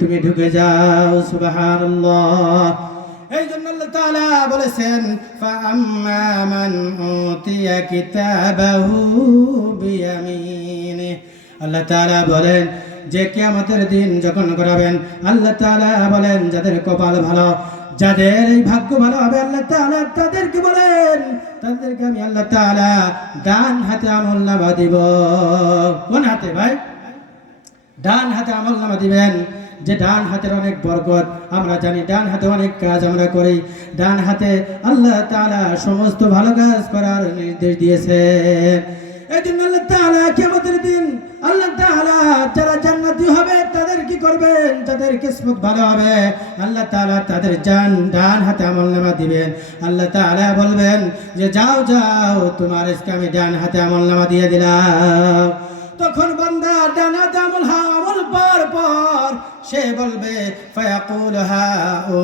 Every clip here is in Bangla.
তুমি ঢুকে যাও, সুবহানাল্লাহ। এই জন্য আল্লাহ তাআলা বলেছেন আল্লাহ তাআলা বলেন, যে কিয়ামতের দিন যখন করাবেন আল্লাহ তাআলা বলেন, যাদের কপাল ভালো, যাদের এই ভাগ্য ভালো হবে, আল্লাহ তাআলা তাদেরকে বলেন, তাদেরকে আমি আল্লাহ তাআলা ডান হাতে আমল নামা দিব। কোন হাতে, ভাই? ডান হাতে আমল নামা দিবেন। যে ডান হাতের অনেক বরকত, আমরা জানি ডান হাতে অনেক কাজ আমরা করি। ডান হাতে আল্লাহ তাআলা সমস্ত ভালো কাজ করার নির্দেশ দিয়েছে। এই আল্লাহ তাআলা কিয়ামতের দিন আল্লাহ তাআলা যারা জান্নাতি হবে, তাদের কি করবেন? তাদের কিসমত ভালো হবে। আল্লাহ তাআলা তাদের জান ডান হাতে আমল নামা দিবেন। আল্লাহ তাআলা বলবেন যে, যাও যাও, তোমার আজকে আমি ডান হাতে আমল নামা দিয়ে দিলাম। তখন বান্দা ডানা দামুল হা আমল পর পর সে বলবে ফায়াকুল হা ও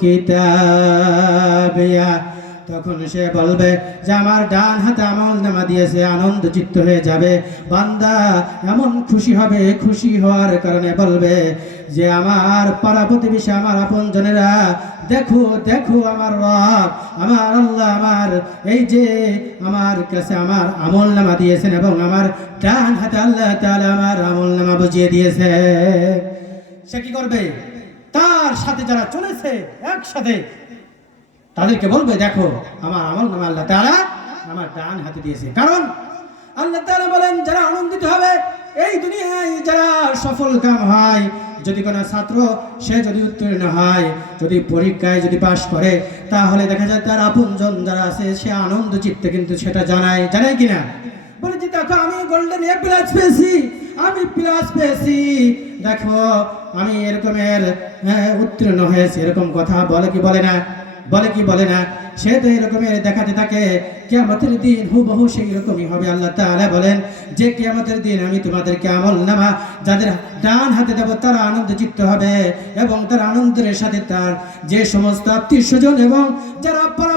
কিতাবিয়া। তখন সে বলবে যে আমার ডান হাতে আমল নামা দিয়েছে, আনন্দ চিত্ত হয়ে যাবে। বান্দা এমন খুশি হবে, খুশি হওয়ার কারণে বলবে যে আমার পাড়া প্রতিবেশী, আমার আপনজনেরা দেখো দেখো আমার রব, আমার আল্লাহ, আমার এই যে আমার কাছে আমার আমল নামা দিয়েছেন এবং আমার ডান হাতে আল্লাহ তাআলা আমার আমল নামা বুঝিয়ে দিয়েছে। সে কি করবে? তার সাথে যারা চলেছে, একসাথে তাদেরকে বলবে দেখো আমার আমল নামা আল্লাহ তাআলা আমার ডান হাতে দিয়েছে। কারণ আল্লাহ তাআলা বলেন যারা আনন্দিত হবে এই দুনিয়ায় যারা সফল কাম হয় যদি কোনো ছাত্র সে যদি উত্তীর্ণ হয় যদি পরীক্ষায় যদি পাশ করে তাহলে দেখা যায় তার আপনজন যারা আছে সে আনন্দ চিত্তে কিন্তু সেটা জানায়। জানায় কিনা? বলে যে দেখো আমি গোল্ডেন এ প্লাস পেয়েছি আমি প্লাস পেয়েছি। দেখো আমি এরকমের হ্যাঁ, উত্তীর্ণ হয়েছি। এরকম কথা বলে কি বলে না? বলে কি বলে না? সে তো এরকমের দেখাতে থাকে। কেয়ামতের দিন হুবহু সেই রকমই হবে, আল্লাহ তাআলা বলেন, যে কেয়ামতের দিন আমি তোমাদেরকে আমল নামা, যাদের ডান হাতে দেব তারা আনন্দ চিত্ত হবে এবং তার আনন্দের সাথে তার যে সমস্ত আত্মীয় স্বজন এবং যারা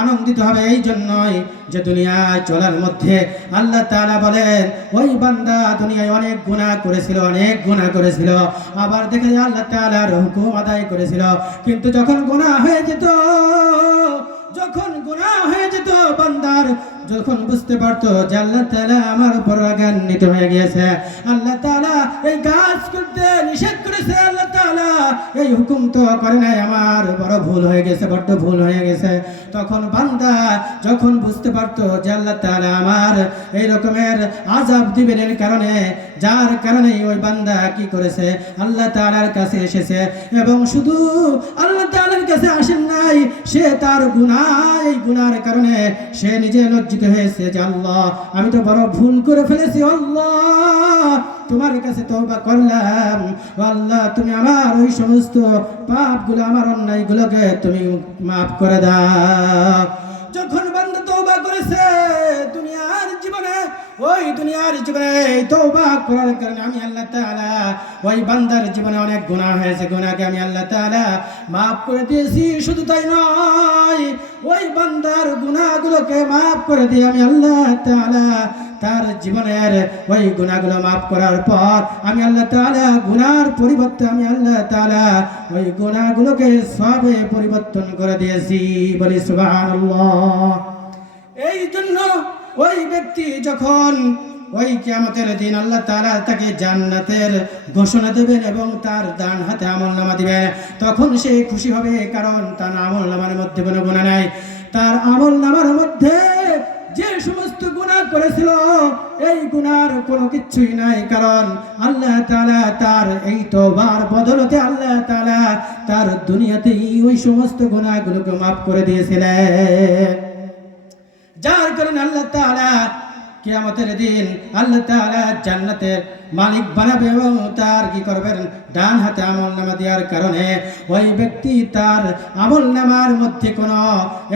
আনন্দিত হবে এই জন্যই যে দুনিয়ায় চলার মধ্যে আল্লাহ তাআলা বলেন, ওই বান্দা দুনিয়ায় অনেক গুনাহ করেছিল, অনেক গুনাহ করেছিল। আবার দেখে আল্লাহ তাআলার হুকুম আদায় করেছিল। কিন্তু যখন গুনাহ হয়ে যেত, যখন গুনাহ হয়ে যেত, বান্দার যখন বুঝতে পারতো যে আল্লাহ তালা আমার উপর রাগান্বিত হয়ে গিয়েছে। আল্লাহ তাআলা এই কাজ করতে নিষেধ করেছে, আল্লাহ তাআলা এই হুকুম তো করে নাই আমার, বড় ভুল হয়ে গেছে, বড্ড ভুল হয়ে গেছে। তখন বান্দা যখন বুঝতে পারতো যে আল্লাহ তাআলা আমার এই রকমের আযাব দিবেন এর কারণে, যার কারণে ওই বান্দা কি করেছে? আল্লাহ তাআলার কাছে এসেছে এবং শুধু আল্লাহ তাআলার কাছে আসেন নাই, সে তার গুনাহ এই গুনার কারণে সে নিজে লজ্জিত হয়েছে যে আল্লাহ, আমি তো বড় ভুল করে ফেলেছি, আল্লাহ তোমার কাছে তওবা করলাম। আল্লাহ, তুমি আমার ওই সমস্ত পাপগুলো, আমার অন্যায়গুলোকে তুমি মাফ করে দাও। ওই দুনিয়ার জীবনে তওবা করার কারণে আমি আল্লাহ তাআলা। ওই বান্দার জীবনে অনেক গুনাহ হয়েছে, গুনাহকে আমি আল্লাহ তাআলা মাফ করে দিয়েছি, শুধু তাই নয়, ওই বান্দার গুনাহগুলোকে মাফ করে দিয়ে আমি আল্লাহ তাআলা তার জীবনের ওই গুণাগুলো মাফ করার পর আমি আল্লাহ তাআলা গুনার পরিবর্তে আমি আল্লাহ তাআলা ওই গুণাগুলোকে সবে পরিবর্তন করে দিয়েছি। বলি সুবহানাল্লাহ। এই জন্য ওই ব্যক্তি যখন ওই কিয়ামতের দিন আল্লাহ তাআলা তাকে জান্নাতের ঘোষণা দেবেন এবং তার ডান হাতে আমল নামা দিবেন তখন সে খুশি হবে, কারণ তার আমল নামার মধ্যে কোনো গুণা নাই। তার আমল নামার মধ্যে যে সমস্ত গুনাহ করেছিল, এই গুনার কোনো কিছুই নাই, কারণ আল্লাহ তালা তার এই তওবার বদলতে আল্লাহ তালা তার দুনিয়াতেই ওই সমস্ত গুনাহগুলোকে মাফ করে দিয়েছিলেন। যার কারণে আল্লাহ তাআলা কিয়ামতের দিন আল্লাহ তাআলা জান্নাতের মালিক বানাবে এবং তার কি করবেন? ডান হাতে আমল নামা দেওয়ার কারণে ওই ব্যক্তি তার আমল নামার মধ্যে কোনো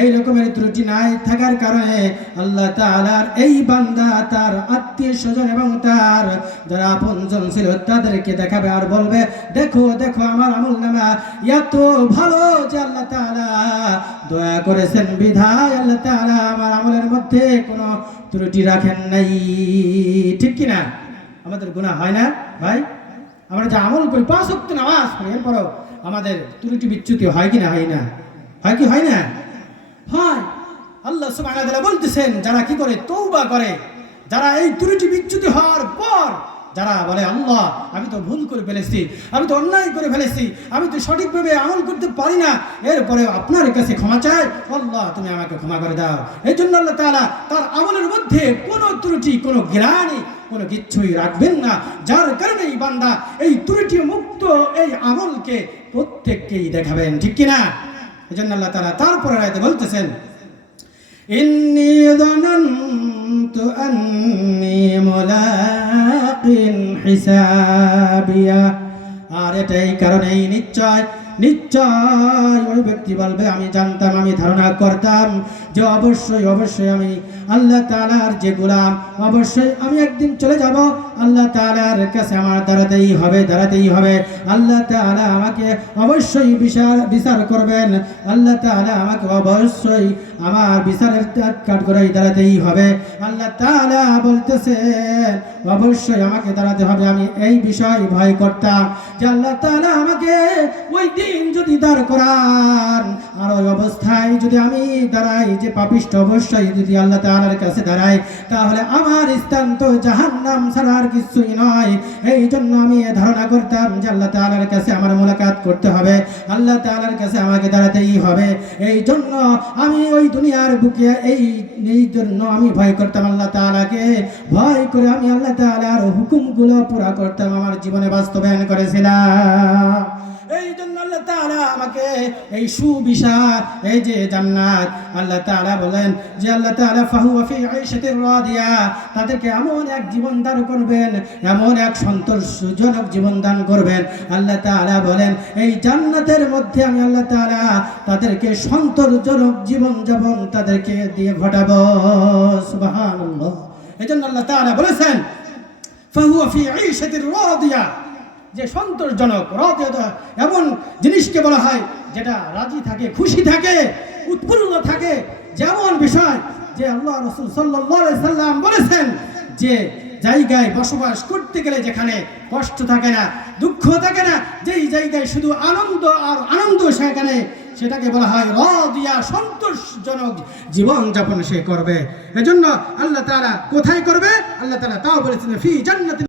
এই রকমের ত্রুটি নাই থাকার কারণে আল্লাহ তাআলার এই বান্দা তার আত্মীয় স্বজন এবং তার যারা আপনজন ছিল তাদেরকে দেখাবে আর বলবে, দেখো দেখো আমার আমল নামা এত ভালো যে আল্লাহ তাআলা দয়া করেছেন। বিধায় আল্লাহ তাআলা আমার আমলের মধ্যে কোনো ত্রুটি রাখেন নাই। ঠিক কি না আমাদের গুনাহ হয় না ভাই? আমরা যে আমল করি, পাঁচ ওয়াক্ত নামাজ এরপরও আমাদের ত্রুটি বিচ্যুতি হয় কি না হয় না? হয় কি, হয় না? হয়। আল্লাহ সুবহানাহু ওয়া তাআলা বলতেছেন, যারা কি করে? তৌবা করে। যারা এই ত্রুটি বিচ্যুতি হওয়ার পর যারা বলে আল্লাহ আমি তো ভুল করে ফেলেছি আমি তো অন্যায় করে ফেলেছি আমি তো সঠিকভাবে আমল করতে পারি না এরপরে আপনার কাছে ক্ষমা চাই আল্লাহ তুমি আমাকে ক্ষমা করে দাও এই জন্য আল্লাহ তাআলা তার আমলের মধ্যে কোনো ত্রুটি কোনো গ্লানি কোনো কিচ্ছুই রাখবেন না যার কারণে এই বান্দা এই ত্রুটি মুক্ত এই আমলকে প্রত্যেককেই দেখাবেন ঠিক কিনা এই জন্য আল্লাহ তাআলা তারপরে রায়তে বলতেছেন إني ظننت أني হাক্কিন হিসাবিয়া। আর এটাই এই কারণেই নিশ্চয় নিশ্চয় ওই ব্যক্তি বলবে, আমি জানতাম, আমি ধারণা করতাম যে অবশ্যই অবশ্যই আমি আল্লাহ তালার যে গোলাম, অবশ্যই আমি একদিন চলে যাব আল্লাহ তাআলার কাছে আমার দাঁড়াতেই হবে দাঁড়াতেই হবে। আল্লাহ তাআলা আমাকে অবশ্যই বিচার বিচার করবেন। আল্লাহ তাআলা আমাকে অবশ্যই আমার বিচারের কাঠ করাই দাঁড়াতেই হবে। আল্লাহ তাআলা বলতেছেন, অবশ্যই আমাকে দাঁড়াতে হবে। আমি এই বিষয় ভয় করতাম যে আল্লাহ তাআলা আমাকে ওই দিন যদি দাঁড় করান, আর ওই অবস্থায় যদি আমি দাঁড়াই, যে পাপিষ্ট অবশ্যই যদি আল্লাহ তাআলার কাছে দাঁড়াই তাহলে আমার স্থান তো জাহান্নাম আর কিছুই নয়। এই জন্য আমি এ ধারণা করতাম যে আল্লাহ তালার কাছে আমার মোলাকাত করতে হবে। আল্লাহ তালার কাছে আমাকে দাঁড়াতেই হবে। এই জন্য আমি ওই দুনিয়ার বুকে এই এই জন্য আমি ভয় করতাম আল্লাহ তালাকে ভয় করে আমি আল্লাহ তালার হুকুমগুলো পুরা করতাম। আমার জীবনে বাস্তবায়ন করেছিলাম। এই জন্য আল্লাহ তাআলা আমাকে এই সুবিশাল, এই যে জান্নাত, আল্লাহ তাআলা বলেন যে আল্লাহ তাআলা ফাহু ফি আইশাতির রাদিয়া, তাদেরকে এমন এক জীবন দান করবেন, এমন এক সন্তোষজনক জীবন দান করবেন। আল্লাহ তাআলা বলেন, এই জান্নাতের মধ্যে আমি আল্লাহ তাআলা তাদেরকে সন্তোষজনক জীবন যাপন তাদেরকে দিয়ে ঘটাবো। সুবহানাল্লাহ। এই জন্য আল্লাহ তাআলা বলেছেন, ফাহুয়া ফি আইশাতির রাদিয়া যে সন্তোষজনক রাদিয়া এমন জিনিসকে বলা হয় যেটা রাজি থাকে, খুশি থাকে, উৎফুল্ল থাকে। যেমন বিষয় যে আল্লাহ রসুল সাল্লাম বলেছেন যে জায়গায় বসবাস করতে গেলে যেখানে কষ্ট থাকে না, দুঃখ থাকে না, যেই জায়গায় শুধু আনন্দ আর আনন্দ সেখানে, সেটাকে বলা হয় রদিয়া সন্তোষজনক জীবন যাপন সে করবে। এজন্য আল্লাহ তারা কোথায় করবে? আল্লাহ তারা তাও বলেছেন, ফি জান্নাতিন